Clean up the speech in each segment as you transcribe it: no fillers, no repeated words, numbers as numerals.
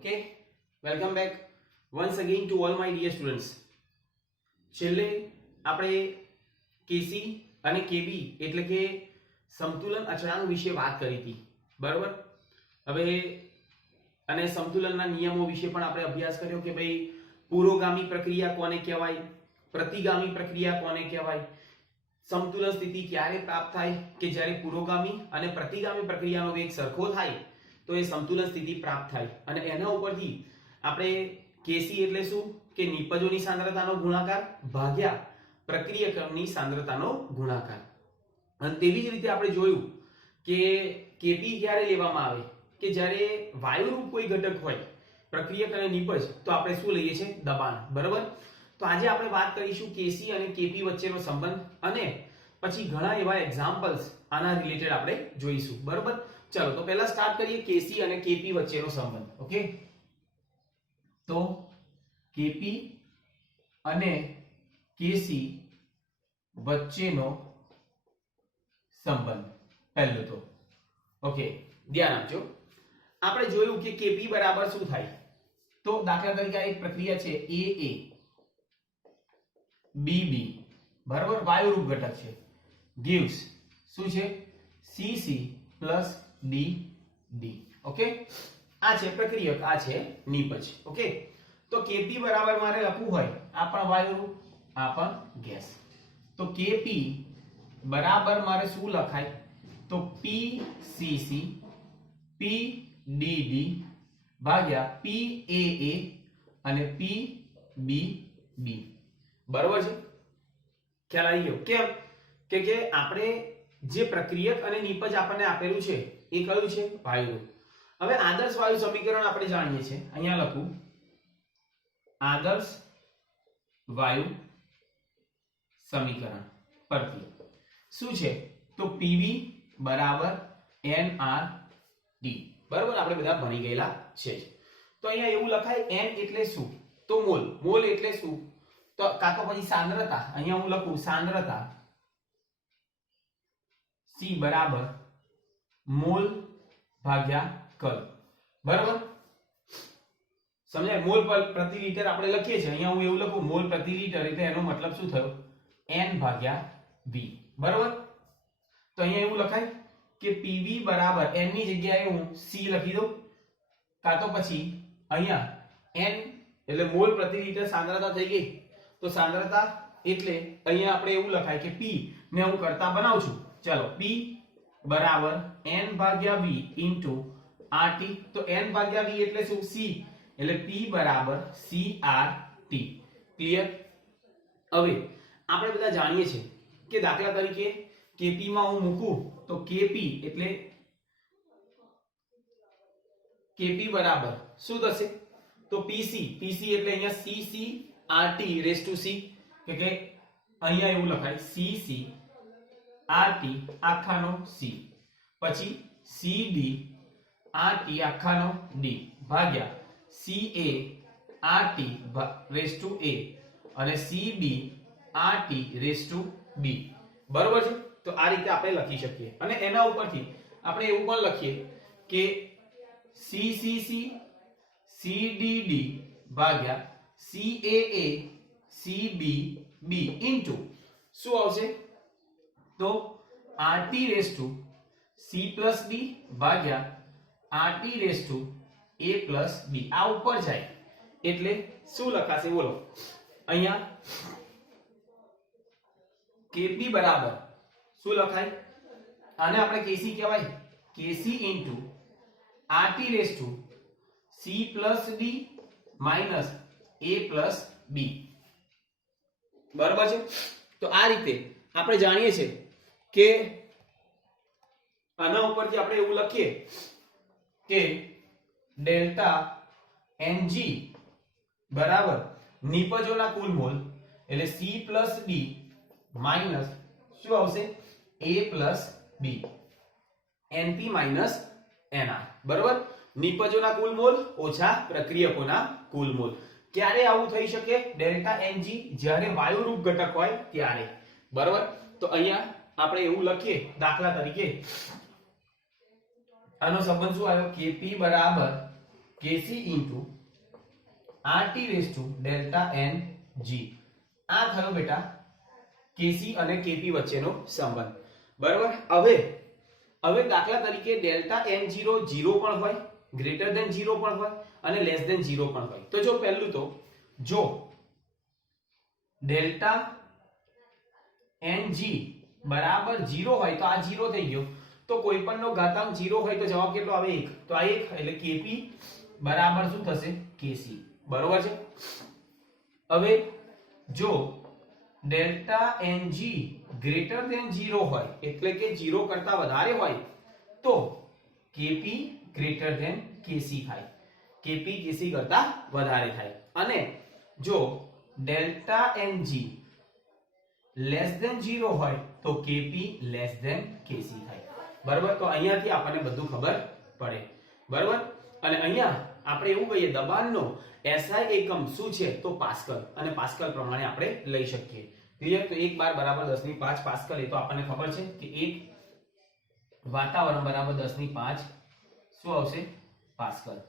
Okay, welcome back once again to all my dear students. છેલ્લે આપણે કેસી અને કેબી એટલે કે સમતુલન અચળાંક વિશે વાત કરી હતી, બરાબર? હવે અને સમતુલનના નિયમો વિશે પણ આપણે અભ્યાસ કર્યો કે ભાઈ પુરોગામી પ્રક્રિયા કોને કહેવાય, પ્રતિગામી પ્રક્રિયા કોને કહેવાય, સમતુલન સ્થિતિ ક્યારે પ્રાપ્ત થાય કે જ્યારે પુરોગામી અને પ્રતિગામી પ્રક્રિયાનો વેગ સરખો થાય તો એ સમતુલન સ્થિતિ પ્રાપ્ત થાય. અને એના ઉપરથી આપણે કેસી એટલે શું કે નિપજોની સાંદ્રતાનો ગુણાકાર ભાગ્યા પ્રક્રિયકની સાંદ્રતાનો ગુણાકાર. અને તેવી જ રીતે આપણે જોયું કે કેપી ક્યારે લેવામાં આવે કે જ્યારે વાયુરૂપ કોઈ ઘટક હોય પ્રક્રિયક અને નિપજ તો આપણે શું લઈએ છીએ દબાણ, બરાબર? તો આજે આપણે વાત કરીશું કેસી અને કેપી વચ્ચેનો સંબંધ અને પછી ઘણા એવા એક્ઝામ્પલ્સ આના રિલેટેડ આપણે જોઈશું, બરાબર? ચલો તો પહેલા સ્ટાર્ટ કરીએ કેસી અને કેપી વચ્ચેનો સંબંધ. ઓકે, તો કેપી અને કેસી વચ્ચેનો સંબંધ પહેલો તો ઓકે ધ્યાન આપજો. આપણે જોયું કે કેપી બરાબર શું થાય, તો દાખલા તરીકે આ એક પ્રક્રિયા છે AA BB, બરાબર? વાયુરૂપ ઘટક છે, gives શું છે CC + DD. ઓકે, આ છે પ્રક્રિયક, આ છે નિપજ. ઓકે, તો Kp બરાબર મારે લખવું હોય આ પણ વાયુરૂપ આ પણ ગેસ, તો Kp બરાબર મારે શું લખાય તો PCC PDD ભાગ્યા PAA અને PBB, બરાબર છે? ખ્યાલ આવી ગયો? કેમ કે આપણે જે પ્રક્રિયક અને નિપજ આપણને આપેલું છે એ કયું છે વાયુરૂપ. હવે આદર્શ વાયુ સમીકરણ આપણે જાણીએ છીએ, અહીંયા લખું આદર્શ વાયુ સમીકરણ પરથી શું છે તો PV બરાબર nRT, બરાબર? આપણે બધા ભણી ગયેલા છે. તો અહીંયા એવું લખાય n એટલે શું તો મોલ, મોલ એટલે શું તો કાં તો પછી સાંદ્રતા, અહીંયા હું લખું સાંદ્રતા C બરાબર મોલ ભાગ્યા કલ, બરાબર? સમજાય? મોલ પ્રતિ લિટર આપણે લખીએ છીએ, અહીંયા હું એવું લખું મોલ પ્રતિ લિટર એટલે એનો મતલબ શું થયો n ભાગ્યા v, બરાબર? તો અહીંયા એવું લખાય કે PV બરાબર n ની જગ્યાએ હું C લખી દઉં, કાં તો પછી અહીંયા n એટલે મોલ પ્રતિ લિટર સાંદ્રતા થઈ ગઈ, તો સાંદ્રતા એટલે અહીંયા આપણે એવું લખાય કે P ને હું કરતા બનાવું છું. ચલો P બરાબર n ભાગ્યા v ઇન્ટુ RT, તો n ભાગ્યા v એટલે શું C એટલે P બરાબર CRT. ક્લિયર? હવે આપણે બધા જાણીએ છીએ કે દાખલા તરીકે Kp માં હું મૂકું તો Kp એટલે Kp બરાબર શું થશે તો PC એટલે અહીંયા CCRT રેઝ ટુ C, કે અહીંયા એવું લખાય CC RT આખાનો C, પછી CD RT આખાનો D ભાગ્યા CA RT raise to A અને CB RT raise to B, બરાબર છે? તો આ રીતે આપણે લખી શકીએ. અને એના ઉપરથી આપણે એવું પણ લખીએ કે CCC CDD ભાગ્યા CAA CBB ઇન્ટુ શું આવશે તો RT raise to C + D ભાગ્યા RT raise to A + B. આ ઉપર જાય એટલે શું લખાશે બોલો? અહીંયા Kp બરાબર શું લખાય, આને આપણે Kc કહેવાય, Kc into RT raise to C + D minus A + B, બરાબર છે? તો આ રીતે આપણે જાણીએ છીએ કે આના ઉપરથી આપણે એવું લખીએ કે ડેલ્ટા Ng બરાબર નિપજોના કુલ મોલ એટલે C + D માઈનસ શું આવશે A + B Np - Nr, બરાબર? નિપજોના કુલ મોલ ઓછા પ્રક્રિયકોના કુલ મોલ. ક્યારે આવું થઈ શકે ડેલ્ટા Ng? જ્યારે વાયુરૂપ ઘટક હોય ત્યારે, બરાબર? તો અહીંયા આપણે એવું લખીએ દાખલા તરીકે આનો સંબંધ શું આવ્યો Kp બરાબર Kc into RT raised to delta NG. આ થયો બેટા Kc અને Kp વચ્ચેનો સંબંધ. બરાબર. હવે દાખલા તરીકે ડેલ્ટા n0 0 પણ હોય, ગ્રેટર ધેન 0 પણ હોય અને લેસ ધેન 0 પણ હોય. તો જો પહેલું તો જો ડેલ્ટા ng બરાબર 0 હોય તો આ 0 થઈ ગયો. તો કોઈ પણનો ઘાતાંક 0 હોય તો જવાબ કેટલો આવે? 1. તો આ 1 એટલે Kp બરાબર શું થશે? Kc. બરોબર છે. હવે જો ડેલ્ટા ng ગ્રેટર ધેન 0 હોય એટલે કે 0 કરતા વધારે હોય તો Kp ગ્રેટર ધેન Kc થાય. Kp Kc કરતા વધારે થાય. અને જો ડેલ્ટા ng લેસ ધેન 0 હોય તો Kp લેસ ધેન Kc થાય. બરાબર. તો અહીંયાથી આપણને બધું ખબર પડે. બરાબર. અને અહીંયા આપણે એવું કહીએ દબાણનો SI એકમ શું છે? તો પાસ્કલ. અને પાસ્કલ પ્રમાણે આપણે લઈ શકીએ. ક્લિયર? તો 1 બાર બરાબર 10 ની 5 પાસ્કલ. એ તો આપણને ખબર છે કે 1 વાતાવરણ બરાબર 10 ની 5 શું આવશે? પાસ્કલ.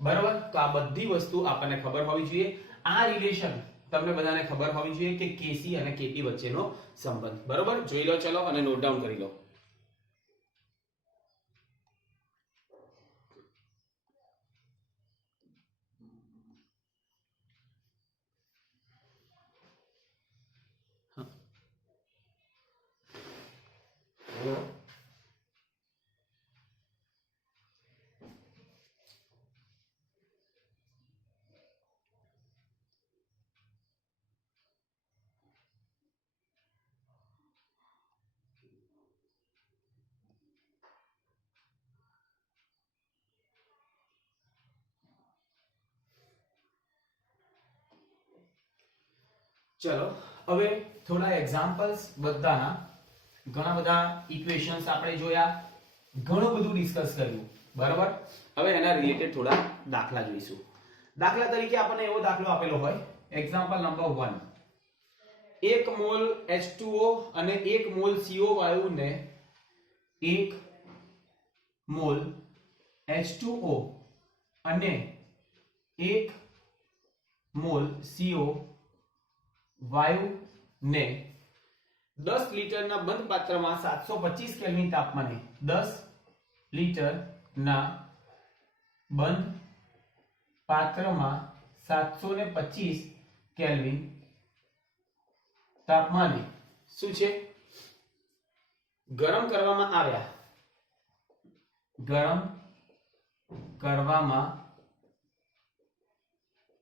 બરાબર. તો આ બધી વસ્તુ આપણને ખબર હોવી જોઈએ. આ રિલેશન તમને બધાને ખબર હોવી જોઈએ કે Kc અને Kp વચ્ચેનો સંબંધ. બરાબર. જોઈ લો ચલો અને નોટ ડાઉન કરી લો. ચલો હવે થોડા એક્ઝામ્પલ્સ બધાના ઘણા બધા ઇક્વેશન્સ આપણે જોયા, ઘણું બધું ડિસ્કસ કર્યું. બરાબર. હવે એના રિલેટેડ થોડા દાખલા જોઈશું. દાખલા તરીકે આપણને એવો દાખલો આપેલો હોય, એક્ઝામ્પલ નંબર 1. 1 મોલ H2O અને 1 મોલ CO વાયુને 1 મોલ H2O અને 1 મોલ CO વાયુને 10 લીટરના બંધ પાત્રમાં 725 કેલ્વિન તાપમાને 10 લીટરના બંધ પાત્રમાં 725 કેલ્વિન તાપમાને શું છે? ગરમ કરવામાં આવ્યા. ગરમ કરવામાં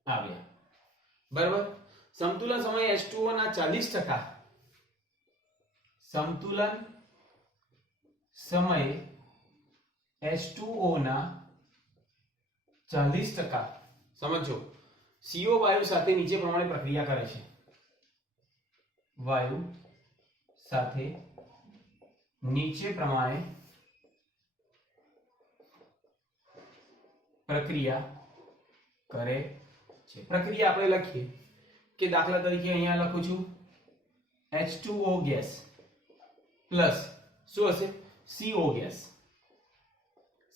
આવ્યા. બરાબર. સમતુલન સમય H2O ના 40%. સમતુલન સમયે H2O ના 40%. સમજો. CO વાયુ સાથે નીચે પ્રમાણે પ્રક્રિયા કરે છે. વાયુ સાથે નીચે પ્રમાણે પ્રક્રિયા કરે છે. પ્રક્રિયા આપણે લખીએ કે દાખલા તરીકે અહીંયા લખું છું H2O ગેસ પ્લસ શું હશે? CO gas.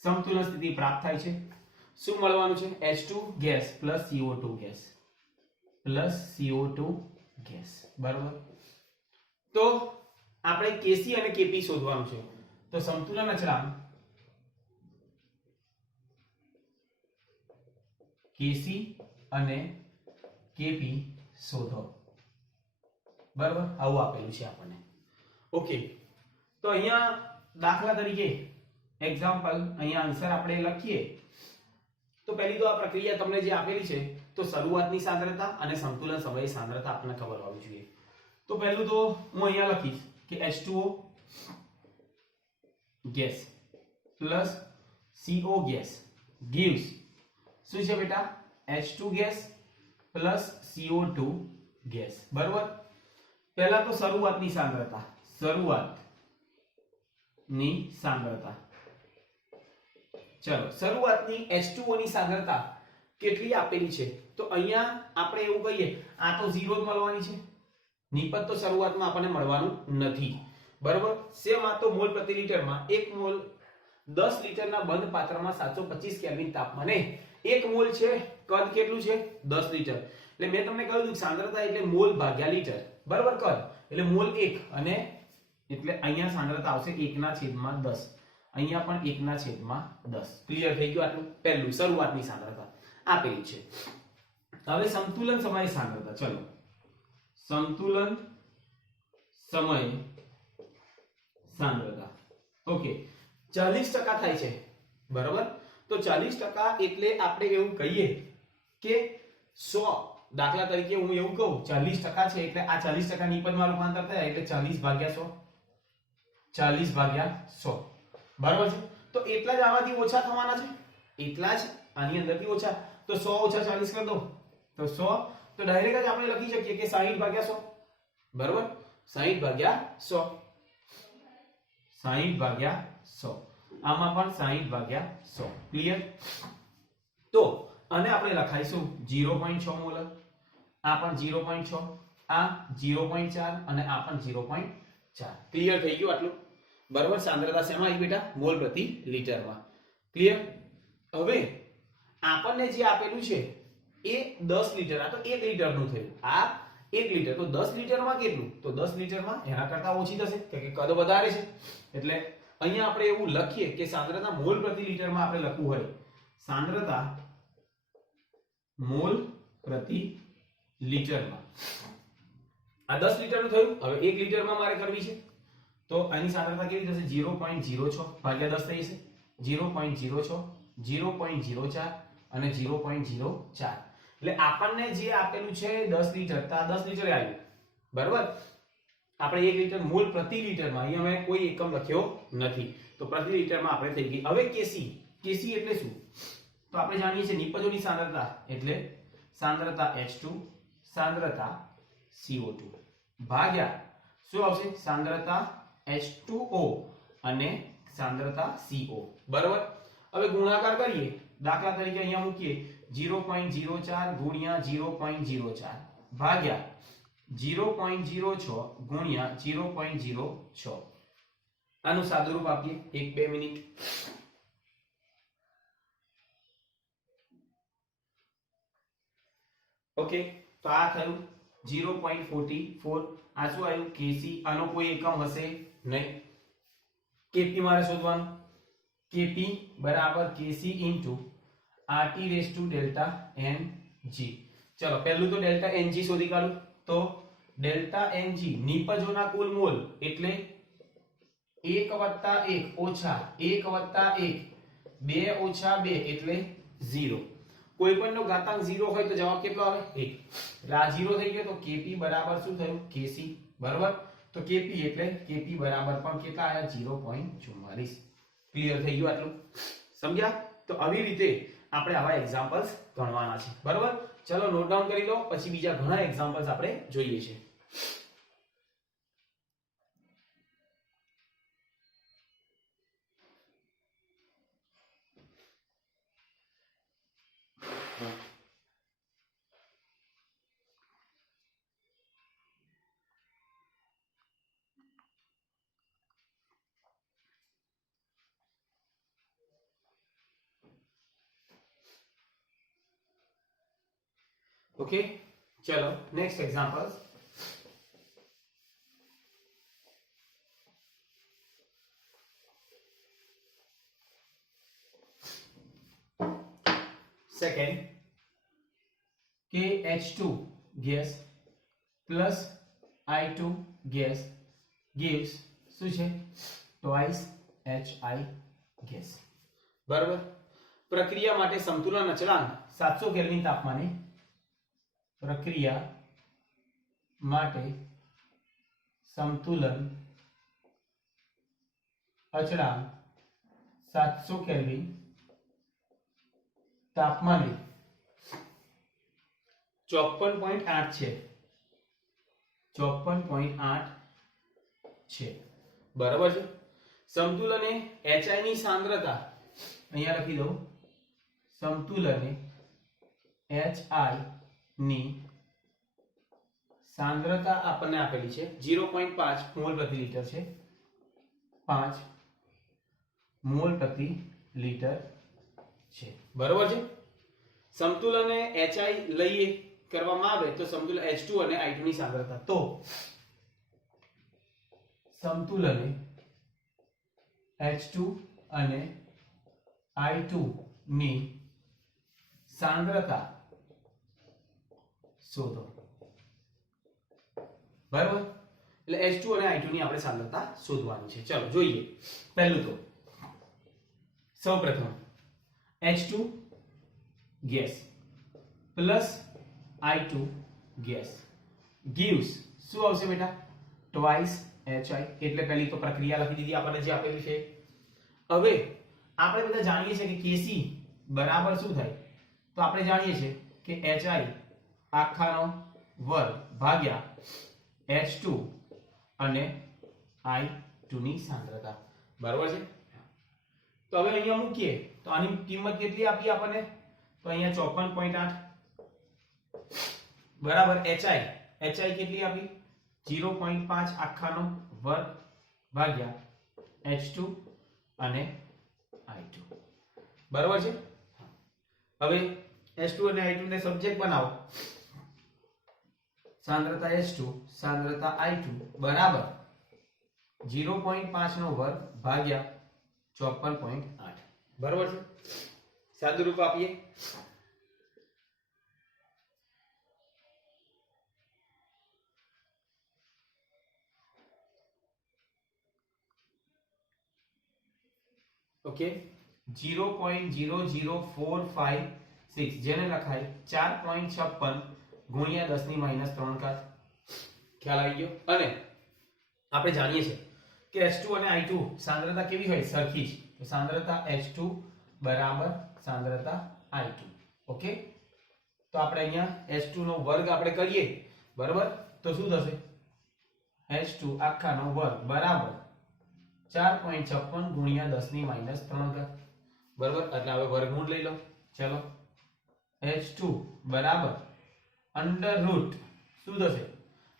સમતુલન સ્થિતિ પ્રાપ્ત થાય છે. શું મળવાનું છે? H2 gas plus CO2 gas plus CO2 gas. બરાબર. તો આપણે Kc અને Kp શોધવાનું છે. તો સમતુલન અચળાંક Kc અને Kp શોધો. બરાબર. આવું આપેલું છે આપણને. ઓકે. તો અહીંયા દાખલા તરીકે એક્ઝામ્પલ અહીંયા આન્સર આપણે લખીએ તો પહેલી તો આ પ્રક્રિયા તમને જે આપેલી છે તો શરૂઆતની સાંદ્રતા અને સંતુલન સમયે સાંદ્રતા આપણને ખબર હોવી જોઈએ. તો પહેલું તો હું અહીંયા લખીશ કે H2O gas plus CO gas gives શું છે બેટા? H2 gas plus CO2 gas. બરાબર. પહેલા તો શરૂઆતની સાંદ્રતા. ચલો શરૂઆતની H2O ની સાંદ્રતા કેટલી આપેલી છે? તો અહીંયા આપણે એવું કહીએ આ તો 0 જ મળવાની છે. નિપજ તો શરૂઆતમાં આપણને મળવાનું નથી. બરાબર. સેમ આ તો મોલ પ્રતિ લિટરમાં 1 મોલ 10 લિટરના બંધ પાત્રમાં 725 કેલ્વિન તાપમાને 1 મોલ છે. કદ કેટલું છે? 10 લિટર. એટલે મેં તમને કહ્યું કે સાંદ્રતા એટલે મોલ ભાગ્યા લીટર, બરાબર. કદ એટલે મોલ 1 અને એટલે અહીંયા સાંદ્રતા આવશે 1/10. અહીંયા પણ 1/10. ક્લિયર થઈ ગયું આટલું? પહેલું શરૂઆતની સાંદ્રતા આપેલી છે. હવે સંતુલન સમય સાંદ્રતા. ચલો સંતુલન સમય સાંદ્રતા. ઓકે, 40% થાય છે, બરાબર. તો 40% એટલે આપણે એવું કહીએ કે 100. દાખલા તરીકે હું એવું કહું 40% છે એટલે આ 40% નિપજમાં રૂપાંતર થાય એટલે 40/100. 40/100, બરાબર છે. તો એટલા જ આમાંથી ઓછા થવાના છે, એટલા જ આની અંદરથી ઓછા. તો 100 ઓછા 40 કરી દો તો 100. તો ડાયરેક્ટ જ આપણે લખી શકીએ કે 60/100, બરાબર. 60/100, 60/100. આમાં પણ 60/100. ક્લિયર? તો અને આપણે લખાઈશું 0.6 મોલ. આ પણ 0.6, આ 0.4 અને આ પણ 0.4. ક્લિયર થઈ ગયું આટલું? બરાબર. સાંદ્રતા શેમાં આવી બેટા? મોલ પ્રતિ લિટરમાં. ક્લિયર? હવે આપણને જે આપેલું છે એ 10 લિટર. આ તો 1 લિટરનું થયું. આ 1 લિટર. તો 10 લિટરમાં કેટલું? તો 10 લિટરમાં એના કરતા ઓછી થશે કે કદ વધારે છે. એટલે અહીંયા આપણે એવું લખીએ કે સાંદ્રતા મોલ પ્રતિ લિટરમાં આપણે લખવું હોય સાંદ્રતા મોલ પ્રતિ લિટરમાં. આ 10 લિટરનું થયું. હવે 1 લિટરમાં મારે કરવી છે તો આની સાંદ્રતા કેવી થશે? 0.06 ભાગ્યા 10 થઈ જશે. 0.06, 0.04 અને 0.04. એટલે આપણને જે આપેલું છે 10 લિટર, તો આ 10 લિટર આવ્યું, બરાબર. આપણે 1 લિટર મોલ પ્રતિ લિટરમાં, અહીંયા મેં કોઈ એકમ લખ્યો નથી, તો પ્રતિ લિટરમાં આપણે થઈ ગઈ. હવે કેસી. કેસી એટલે શું? તો આપણે જાણીએ છીએ નિપજોની સાંદ્રતા એટલે સાંદ્રતા H2 સાંદ્રતા CO2 ભાગ્યા શું આવશે? સાંદ્રતા H2O અને સાંદ્રતા CO, બરાબર. હવે ગુણાકાર કરીએ. દાખલા તરીકે અહીંયા મૂકીએ 0.04 ગુણ્યા 0.04 ભાગ્યા 0.06 ગુણ્યા 0.06. આનું સાદુરૂપ આપીએ. 1-2 મિનિટ. ઓકે, તો આ થયું 0.44. આ શું આવ્યું? કેસી. આનો કોઈ એકમ હશે નહીં. કેપી મારે શોધવાનું. કેપી બરાબર KC into RT raise to delta NG. ચલો પહેલું તો ડેલ્ટા NG શોધી કાઢું. તો ડેલ્ટા NG નિપજોના કુલ મોલ એટલે 1 + 1 ઓછા 1 + 1 2 ઓછા 2 એટલે 0. કોઈ પણનો ઘાતાંક 0 હોય તો જવાબ કેટલો આવે? 1. એટલે આ 0 થઈ ગયો. તો Kp બરાબર શું થયું? Kc, બરાબર. તો Kp એટલે Kp બરાબર પણ કેટલા આયા? 0.44. ક્લિયર થઈ ગયું આટલું? સમજ્યા? તો આવી રીતે આપણે આવા એક્ઝામ્પલ્સ ગણવાના છે, બરાબર. ચલો નોટ ડાઉન કરી લો, પછી બીજા ઘણા એક્ઝામ્પલ્સ આપણે જોઈએ છે. ओके, चलो next example. Second, KH2 gas plus I2 gas gives શું છે? twice HI gas. બરાબર. પ્રક્રિયા માટે સંતુલન અચળાંક 700 કેલ્વિન તાપમાને. પ્રક્રિયા માટે સંતુલન અચળાંક 700 કેલ્વિન તાપમાને 54.8 છે. 54.8 છે, બરાબર છે. સમતુલને HI ની સાંદ્રતા અહીંયા લખી દઉં. સમતુલને HI ની સાંદ્રતા આપણને આપેલી છે 0.5 મોલ પ્રતિ લિટર છે. 5 મોલ પ્રતિ લિટર છે, બરોબર છે। સમતુલને HI લઈએ કરવામાં આવે તો સમતુલન H2 અને I2 ની સાંદ્રતા, તો સમતુલને H2 અને I2 ની સાંદ્રતા શોધો, બરાબર। એટલે H2 અને I2 ની આપણે સાંદ્રતા શોધવાની છે। ચલો જોઈએ। પહેલું તો સૌપ્રથમ H2 gas plus I2 gas gives શું આવશે બેટા twice HI, એટલે પહેલી તો પ્રક્રિયા લખી દીધી આપણને જે આપેલી છે। હવે આપણે બધા જાણીએ છીએ કે Kc બરાબર શું થાય, તો આપણે જાણીએ છીએ કે HI આખાનો વર્ગ ભાગ્યા H2 અને I2 ની સાંદ્રતા, બરાબર છે। તો હવે અહીંયા મૂકીએ તો આની કિંમત કેટલી આપી આપણને, તો અહીંયા 54.8 બરાબર। HI કેટલી આપી 0.5 આખાનો વર્ગ ભાગ્યા H2 અને I2, બરાબર છે। હવે H2 અને I2 ને સબ્જેક્ટ બનાવો, સાંદ્રતા H2 સાંદ્રતા I2 બરાબર 0.5 નો વર્ગ ભાગ્યા 54.8, બરાબર છે। સાદુરૂપ આપીએ ઓકે 0.00456 જેને લખાય 4.56 ગુણ્યા 10 ની -3 ઘાત, ખ્યાલ આવી ગયો। અને આપણે જાણીએ છીએ કે H2 અને I2 સાંદ્રતા કેવી હોય, સરખી જ, તો સાંદ્રતા H2 બરાબર સાંદ્રતા I2, ઓકે। તો આપણે અહીંયા H2 નો વર્ગ આપણે કરીએ, બરાબર, તો શું થશે H2 આખાનો વર્ગ બરાબર 4.56 ગુણ્યા 10 ની -3 ઘાત, બરાબર। એટલે હવે વર્ગમૂળ લઈ લો, ચલો H2 બરાબર અંડર રૂટ શું થશે,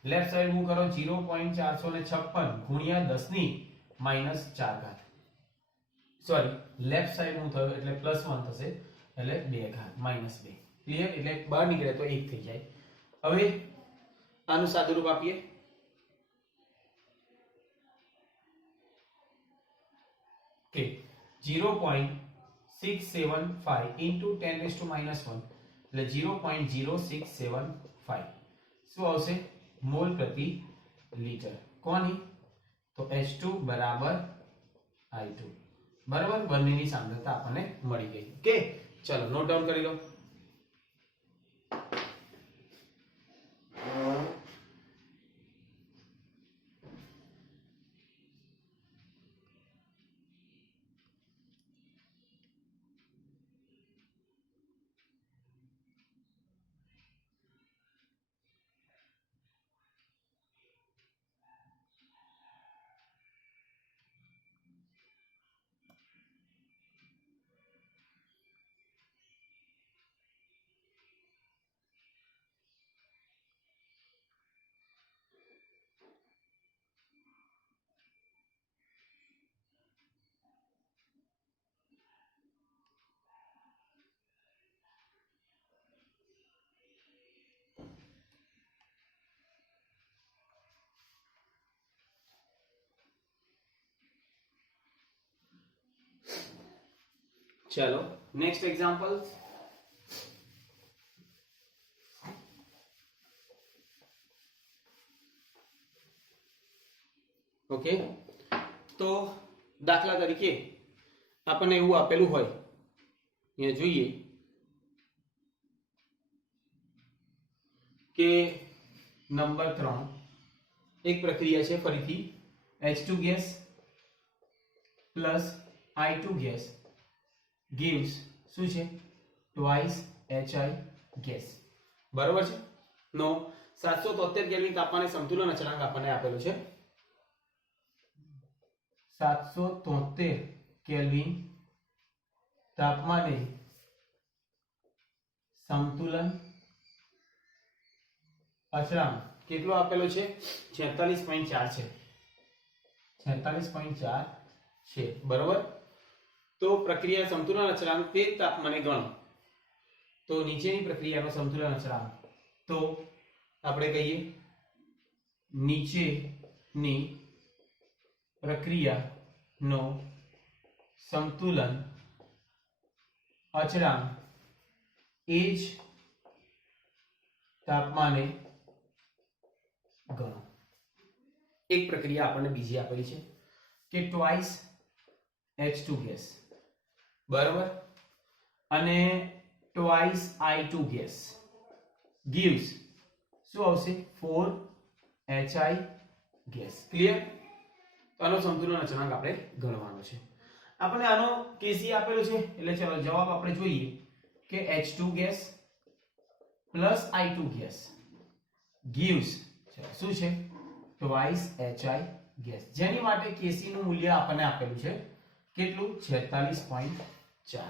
લેફ્ટ સાઈડ મૂવ કરો 0.456 ગુણ્યા 10 ની -4 ઘાત, સોરી લેફ્ટ સાઈડ મૂવ થયો એટલે +1 થશે, એટલે 2 ઘાત -2, ક્લિયર। એટલે બહાર નીકળે તો 1 થઈ જાય। હવે આનું સાદુરૂપ આપીએ, કે 0.675 into 10 raised to -1 એટલે 0.0675 શું આવશે મોલ પ્રતિ લિટર, કોની, તો H2 બરાબર I2, બરાબર। બંનેની સાંદ્રતા આપણને મળી ગઈ, ઓકે। ચલો નોટ ડાઉન કરી લો। चलो नेक्स्ट एग्जांपल, ओके। तो दाखला तरीके आपने એવું આપેલું હોય, અહીંયા જોઈએ કે નંબર 3 એક પ્રક્રિયા છે, ફરીથી H2 gas plus I2 gas gives શું છે twice HI ગેસ, બરાબર છે। નો 773 કેલ્વિન તાપમાને સમતુલન અચળાંક આપણને આપેલું છે, 773 કેલ્વિન તાપમાને સમતુલન અચળાંક કેટલો આપેલો છે 46.4 છે, 46.4 છે, બરાબર। તો પ્રક્રિયા સમતુલન અચળાંક તે તાપમાને ગણો. તો નીચેની પ્રક્રિયાનો સમતુલન અચળાંક, તો આપણે કહીએ નીચેની પ્રક્રિયાનો સમતુલન અચળાંક એ જ તાપમાને ગણો. એક પ્રક્રિયા આપણને બીજી આપેલી છે કે ટ્વાઇસ H2 ગેસ, બરાબર, અને ટ્વાઇસ I2 ગેસ gives શું આવશે 4HI ગેસ. ક્લિયર? તો આનો સંતુલન અચળાંક આપણે ગણવાનો છે. આપણે આનો Kc આપેલો છે એટલે ચલો જવાબ આપણે જોઈએ કે H2 gas plus I2 gas gives શું છે ટ્વાઇસ HI ગેસ, જેની માટે Kc નું મૂલ્ય આપણને આપેલું છે કેટલું 46.4.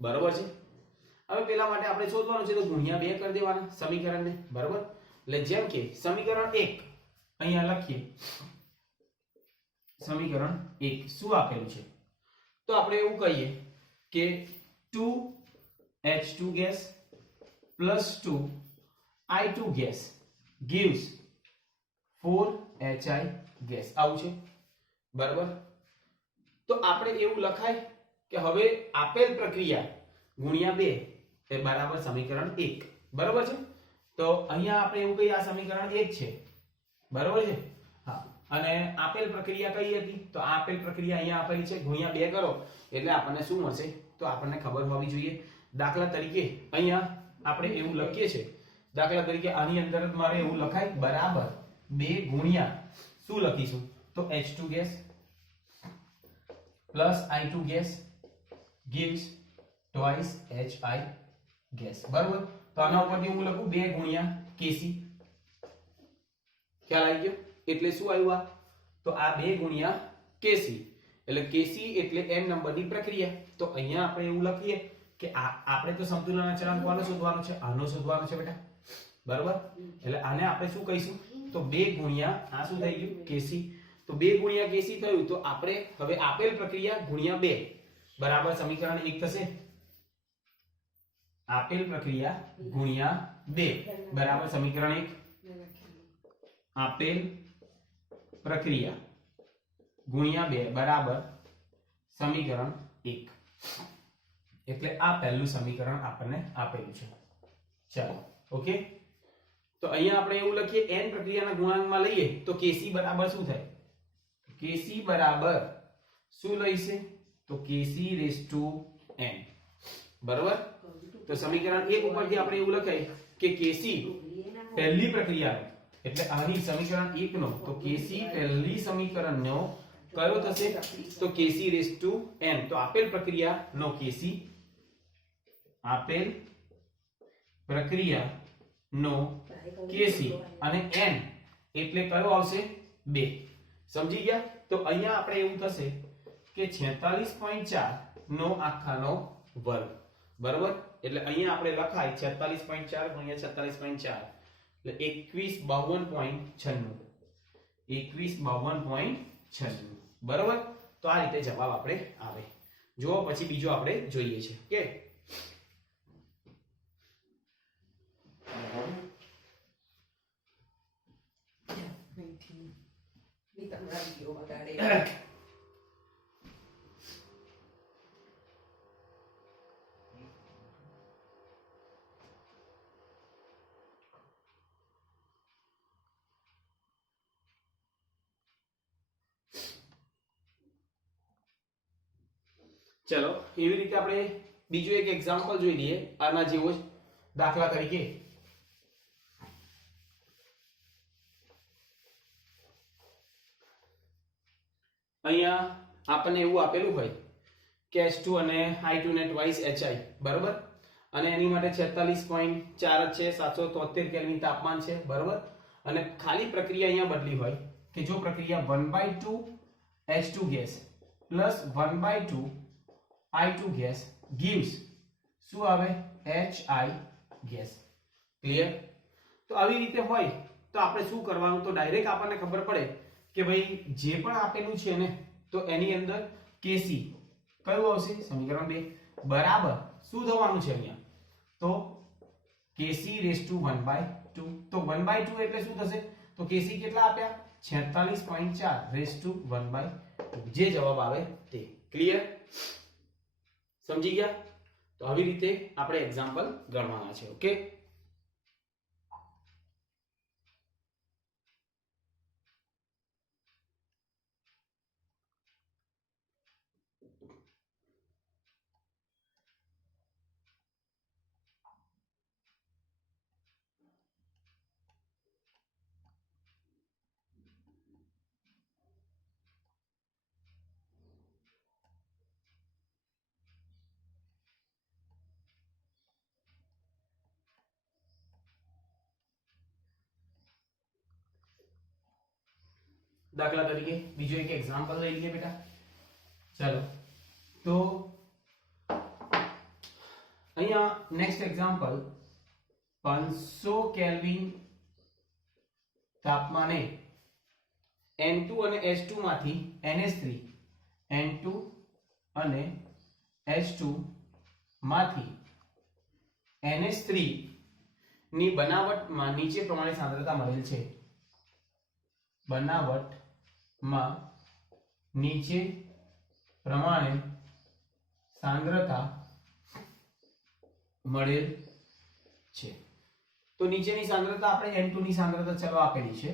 બરોબર છે. હવે પેલા માટે આપણે શોધવાનું છે તો ગુણ્યા 2 કરી દેવાના સમીકરણને, બરોબર. એટલે જેમ કે સમીકરણ 1 અહીંયા લખીએ. સમીકરણ 1 શું આપેલું છે તો આપણે એવું કહીએ કે 2H2 gas plus 2I2 gas gives 4HI gas. આવું છે, બરાબર. તો આપણે એવું લખાય કે હવે આપેલ પ્રક્રિયા ગુણ્યા 2 એ બરાબર સમીકરણ 1, બરાબર છે. તો અહીંયા આપણે એવું કહીએ આ સમીકરણ 1 છે, બરાબર છે. હા, અને આપેલ પ્રક્રિયા કઈ હતી તો આપેલ પ્રક્રિયા અહીંયા આપેલી છે, ગુણ્યા 2 કરો એટલે આપણને શું મળશે તો આપણને ખબર હોવી જોઈએ. દાખલા તરીકે અહીંયા આપણે એવું લખીએ છે, દાખલા તરીકે આની અંદર મારે એવું લખાય બરાબર 2 ગુણ્યા શું લખીશું તો H2 gas plus I2 gas gives twice HI gas. બરાબર. તો આના ઉપરથી હું લખું 2 ગુણ્યા Kc. ખ્યાલ આવી ગયો? એટલે શું આવ્યું આ તો આ 2 ગુણ્યા Kc એટલે Kc એટલે n નંબરની પ્રક્રિયા. તો અહીંયા આપણે એવું લખીએ કે આપણે તો સંતુલન અચળાંક કોનો શોધવાનો છે આનો શોધવાનો છે બેટા, બરાબર. એટલે આને આપણે શું કહીશું તો 2 ગુણ્યા આ શું થઈ ગયું Kc. તો 2 ગુણ્યા Kc થયું તો આપણે હવે આપેલ પ્રક્રિયા ગુણ્યા 2 બરાબર સમીકરણ 1 થશે. આપેલ પ્રક્રિયા ગુણ્યા 2 બરાબર સમીકરણ 1. આપેલ પ્રક્રિયા ગુણ્યા 2 બરાબર સમીકરણ 1. એટલે આ પહેલું સમીકરણ આપણને આપેલું છે. ચાલો, ઓકે. તો અહીંયા આપણે એવું લખીએ n પ્રક્રિયાના ગુણાંકમાં લઈએ તો Kc બરાબર શું થાય Kc બરાબર શું લઈશે તો Kc⁻n, બરાબર. તો સમીકરણ 1 ઉપરથી આપણે એવું લખાય કે Kc પહેલી પ્રક્રિયાનો એટલે આની સમીકરણ 1 નો તો Kc પહેલી સમીકરણનો કયો થશે તો Kc⁻n. તો આપેલ પ્રક્રિયાનો Kc, આપેલ પ્રક્રિયાનો Kc અને n એટલે કયો આવશે 2. સમજી ગયા? તો અહીંયા આપણે એવું થશે કે 46.4 નો આખાનો વર્ગ, બરાબર. એટલે અહીંયા આપણે લખાય 46.4 ગુણ્યા 46.4 એટલે 2152.96, બરાબર. તો આ રીતે જવાબ આપણે આવે. જો પછી બીજો આપણે જોઈએ છે કે ચલો એવી રીતે આપણે બીજું એક એક્ઝામ્પલ જોઈ લઈએ આના જેવો જ. દાખલા તરીકે અહીંયા આપણને એવું આપેલું હોય કે H2 અને I2 ને ટ્વાઇસ HI, બરાબર. અને એની માટે 46.4 જ છે, 773 કેલ્વિન તાપમાન છે, બરાબર. અને ખાલી પ્રક્રિયા અહીંયા બદલી હોય કે જો પ્રક્રિયા 1/2 H2 gas plus 1/2 I2 gas gives શું આવે HI ગેસ. ક્લિયર? તો આવી રીતે હોય તો આપણે શું કરવાનું તો ડાયરેક્ટ આપણને ખબર પડે કે ભાઈ જે પણ આપેલું છે ને તો એની અંદર Kc કયું આવશે સમીકરણ 2 બરાબર શું થવાનું છે અહીંયા તો kc રેઝ ટુ 1/2 તો 1/2 એટલે શું થશે તો kc કેટલા આપ્યા 46.4 રેઝ ટુ 1/2 જે જવાબ આવે તે ક્લિયર સમજી ગયા તો આવી રીતે આપણે એક્ઝામ્પલ ગણવાના છે ઓકે દાખલા તરીકે બીજો એક એક્ઝામ્પલ લઈ લઈએ બેટા ચલો તો અહીંયા નેક્સ્ટ એક્ઝામ્પલ 500 કેલ્વિન તાપમાને N2 અને H2 માંથી NH3 N2 અને H2 માંથી NH3 ની બનાવટમાં નીચે પ્રમાણે સાંદ્રતા મળેલ છે બનાવટમાં નીચે પ્રમાણે સાંદ્રતા મળેલ છે તો નીચેની સાંદ્રતા આપણે N2 ની સાંદ્રતા ચલો આપેલી છે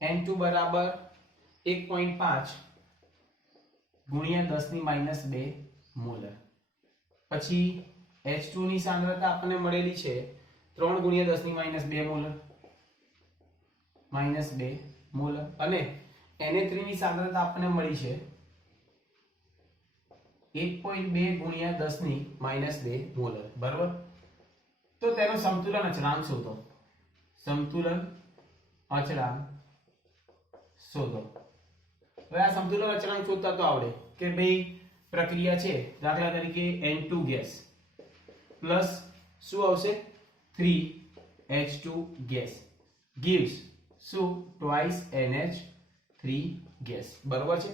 N2 બરાબર 1.5 ગુણ્યા 10⁻²2 મોલર પછી H2 ની સાંદ્રતા આપણને મળેલી છે 3 ગુણ્યા 10⁻²2 મોલર -2 મોલર અને Na3 ની સાંદ્રતા આપણને મળી છે 1.2 ગુણ્યા 10⁻²2 મોલર બરાબર તો તેનો સમતુલન અચળાંક શોધો સમતુલન અચળાંક શોધો હવે આ સમતુલન અચળાંક શોધતા તો આવડે કે ભાઈ પ્રક્રિયા છે દાખલા તરીકે N2 ગેસ પ્લસ શું આવશે 3H2 ગેસ gives શું twice NH3 ગેસ બરોબર છે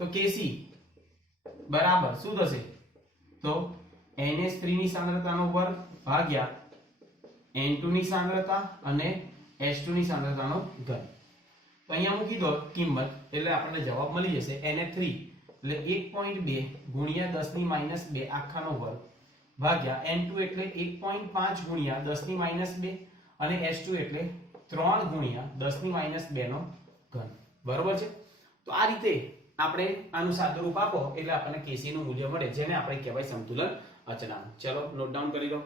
તો Kc બરાબર શું થશે તો NH3 ની સાંદ્રતાનો વર્ગ ભાગ્યા N2 ની સાંદ્રતા અને H2 ની સાંદ્રતાનો ઘન તો અહીંયા મૂકી દો કિંમત એટલે આપણને જવાબ મળી જશે NH3 એટલે 1.2 ગુણ્યા 10⁻²2 આખાનો વર્ગ ભાગ્યા N2 એટલે 1.5 ગુણ્યા 10⁻²2 અને H2 એટલે 3 ગુણ્યા 10⁻²2 નો ઘન બરોબર છે તો આ રીતે આપણે આનું સાદું રૂપ આપો એટલે આપણને Kc નું મૂલ્ય મળે જેને આપણે કહેવાય સમતુલન અચળાંક ચલો નોટ ડાઉન કરી દો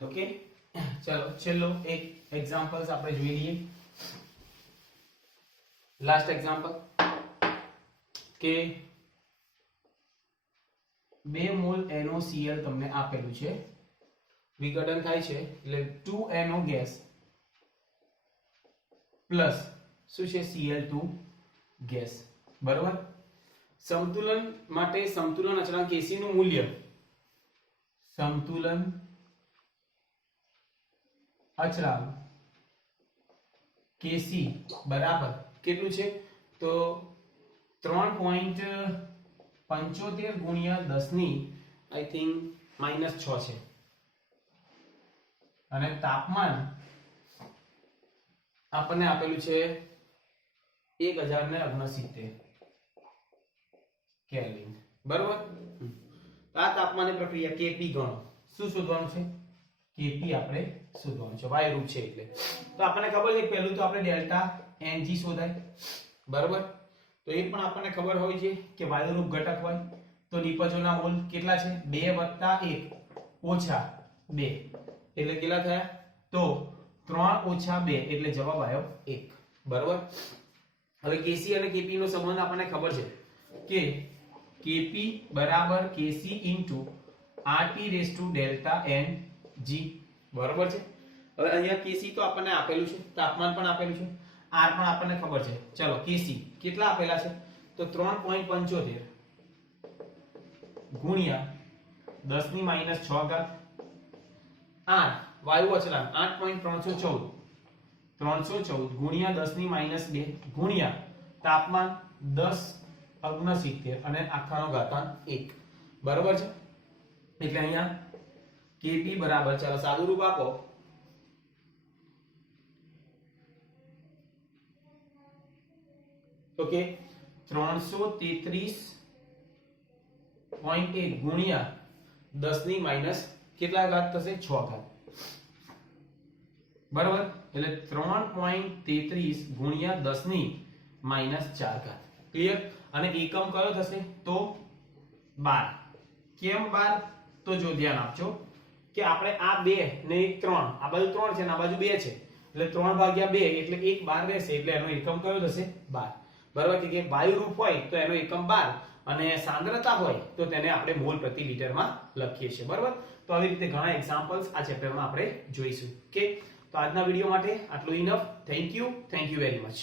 ઓકે ચલો છેલ્લો એક એક્ઝામ્પલ્સ આપણે જોઈ લઈએ લાસ્ટ એક્ઝામ્પલ કે 2 મોલ NaCl તમને આપેલું છે વિઘટન થાય છે એટલે 2Na ગેસ પ્લસ શું છે Cl2 ગેસ બરાબર સમતુલન માટે સમતુલન અચળાંક Kc નું મૂલ્ય સમતુલન અચળાંક Kc બરાબર કેટલું છે તો 3.75 ગુણ્યા 10 ની આઈ થિંક -6 છે અને તાપમાન આપણને આપેલું છે 1069 કેલ્વિન બરાબર તો આ તાપમાનની પ્રક્રિયા કેપી ગણો. શું શોધવાનું છે? કેપી આપણે શોધવાનું છે, વાયુ રૂપ છે એટલે. તો આપણને ખબર છે પહેલું તો આપણે ડેલ્ટા એનજી શોધાય, બરાબર. તો એ પણ આપણને ખબર હોય છે કે વાયુ રૂપ ઘટક હોય તો નિપજોના મોલ કેટલા છે? 2 + 1 ઓછા 2 એટલે કેટલા થયા? તો 3 ઓછા 2 એટલે જવાબ આવ્યો 1, બરાબર. હવે કેસી અને કેપી નો સંબંધ આપણને ખબર છે કે કેપી બરાબર KC into RT raise to delta N G, બરાબર છે. હવે અહીંયા કેસી તો આપણને આપેલું છે, તાપમાન પણ આપેલું છે, આર પણ આપણને ખબર છે. ચલો કેસી કેટલા આપેલા છે? તો 3.75 ગુણ્યા 10 - 6 ઘાત, આર વાયુ અચળાંક 8.314 ગુણ્યા 10 - 2 ગુણ્યા તાપમાન 10 69 અને આખાનો ઘાતાંક 1, બરાબર છે. એટલે અહીંયા કેપી બરાબર, ચાલો સાદું રૂપ આપો, ઓકે 333.1 ગુણ્યા 10 - કેટલા ઘાત થશે? 6 ઘાત, બરાબર. એટલે 3.33 ગુણ્યા 10 - 4 ઘાત, ક્લિયર. અને એકમ કયો થશે? તો 12. કેમ 12? તો જો ધ્યાન આપજો કે આપણે આ 2 ને 3, આ બાજુ 3 છે ને આ બાજુ 2 છે એટલે 3/2 એટલે 1 12 રહેશે એટલે એનો એકમ કયો થશે? 12, બરાબર. કે વાયુ રૂપ હોય તો એનો એકમ 12 અને સાંદ્રતા હોય તો તેને આપણે મોલ પ્રતિ લિટરમાં લખીએ છીએ, બરાબર. તો આવી રીતે ઘણા એક્ઝામ્પલ્સ આ ચેપ્ટરમાં આપણે જોઈશું. ઓકે, તો આજના વિડિયો માટે આટલું enough. Thank you very much.